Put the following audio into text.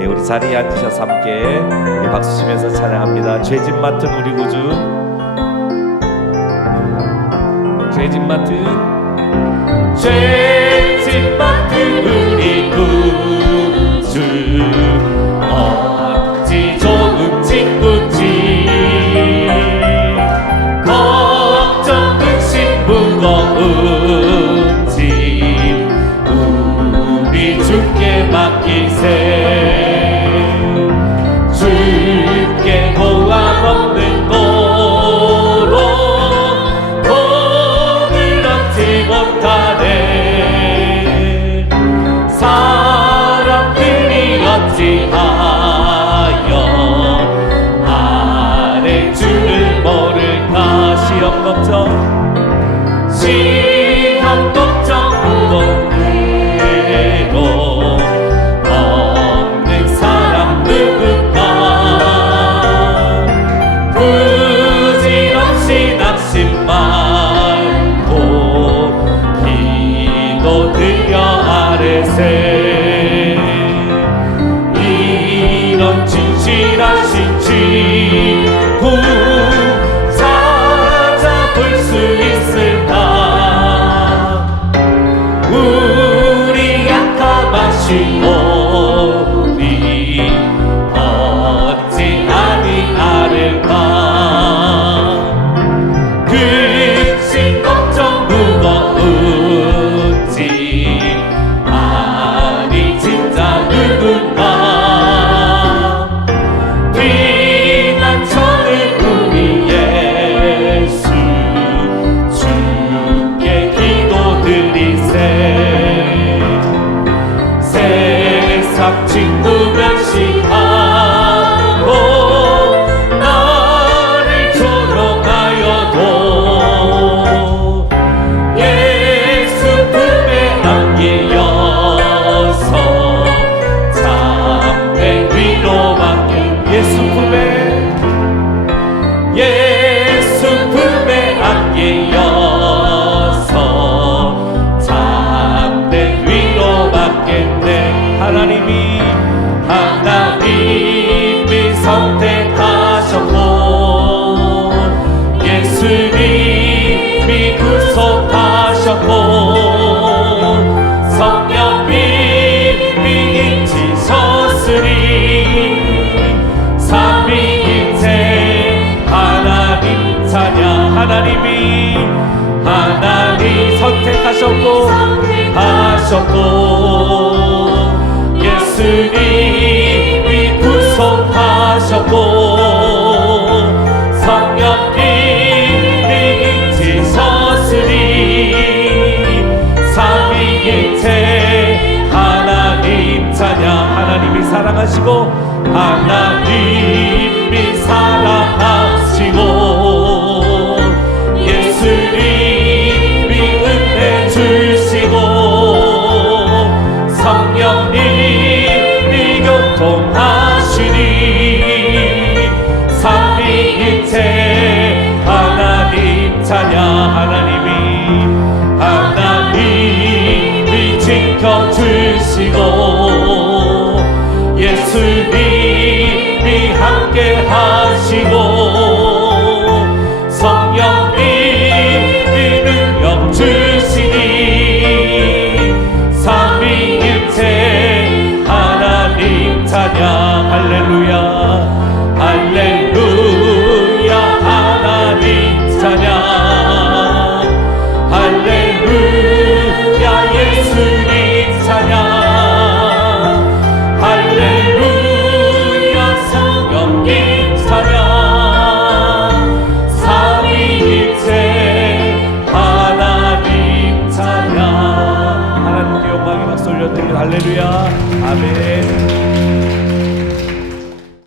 예, 우리 자리에 앉으셔서 함께 예, 박수 치면서 찬양합니다. 죄짓 맡은 우리 구주. 죄짓 맡은 죄짓 맡은 우리 구주 우리 맡기세 아래세 이런 진실하신 친 친구 면식하고 나를 조롱하여도 예수 품에 안기어서 참된 위로받게 예수 품 찬양 하나님이 하나님 선택하셨고 하셨고 예수님이 구속하셨고 성령님이 인치셨으니 삼위일체 하나님 찬양 하나님이 사랑하시고 하나님이 사랑하 지켜 주시고 예수님이 함께 하시고 할렐루야. 아멘.